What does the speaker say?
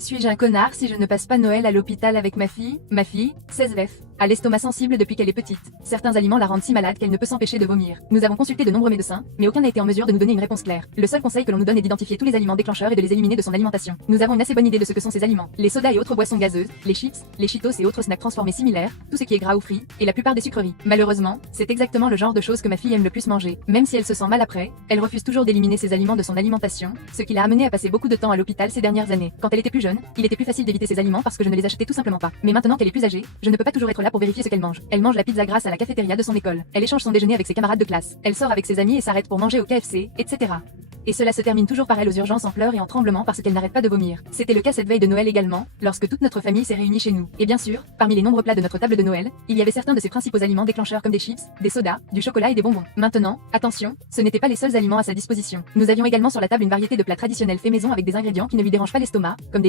Suis-je un connard si je ne passe pas Noël à l'hôpital avec ma fille? Ma fille, 16 VF, a l'estomac sensible depuis qu'elle est petite. Certains aliments la rendent si malade qu'elle ne peut s'empêcher de vomir. Nous avons consulté de nombreux médecins, mais aucun n'a été en mesure de nous donner une réponse claire. Le seul conseil que l'on nous donne est d'identifier tous les aliments déclencheurs et de les éliminer de son alimentation. Nous avons une assez bonne idée de ce que sont ces aliments. Les sodas et autres boissons gazeuses, les chips, les Cheetos et autres snacks transformés similaires, tout ce qui est gras ou frit, et la plupart des sucreries. Malheureusement, c'est exactement le genre de choses que ma fille aime le plus manger. Même si elle se sent mal après, elle refuse toujours d'éliminer ces aliments de son alimentation, ce qui l'a amenée à passer beaucoup de temps à l'hôpital ces dernières années. Quand elle était plus jeune, il était plus facile d'éviter ces aliments parce que je ne les achetais tout simplement pas. Mais maintenant qu'elle est plus âgée, je ne peux pas toujours être là pour vérifier ce qu'elle mange. Elle mange la pizza grasse à la cafétéria de son école. Elle échange son déjeuner avec ses camarades de classe. Elle sort avec ses amis et s'arrête pour manger au KFC, etc. Et cela se termine toujours par elle aux urgences en pleurs et en tremblements parce qu'elle n'arrête pas de vomir. C'était le cas cette veille de Noël également, lorsque toute notre famille s'est réunie chez nous. Et bien sûr, parmi les nombreux plats de notre table de Noël, il y avait certains de ses principaux aliments déclencheurs comme des chips, des sodas, du chocolat et des bonbons. Maintenant, attention, ce n'étaient pas les seuls aliments à sa disposition. Nous avions également sur la table une variété de plats traditionnels faits maison avec des ingrédients qui ne lui dérangent pas l'estomac, comme des légumes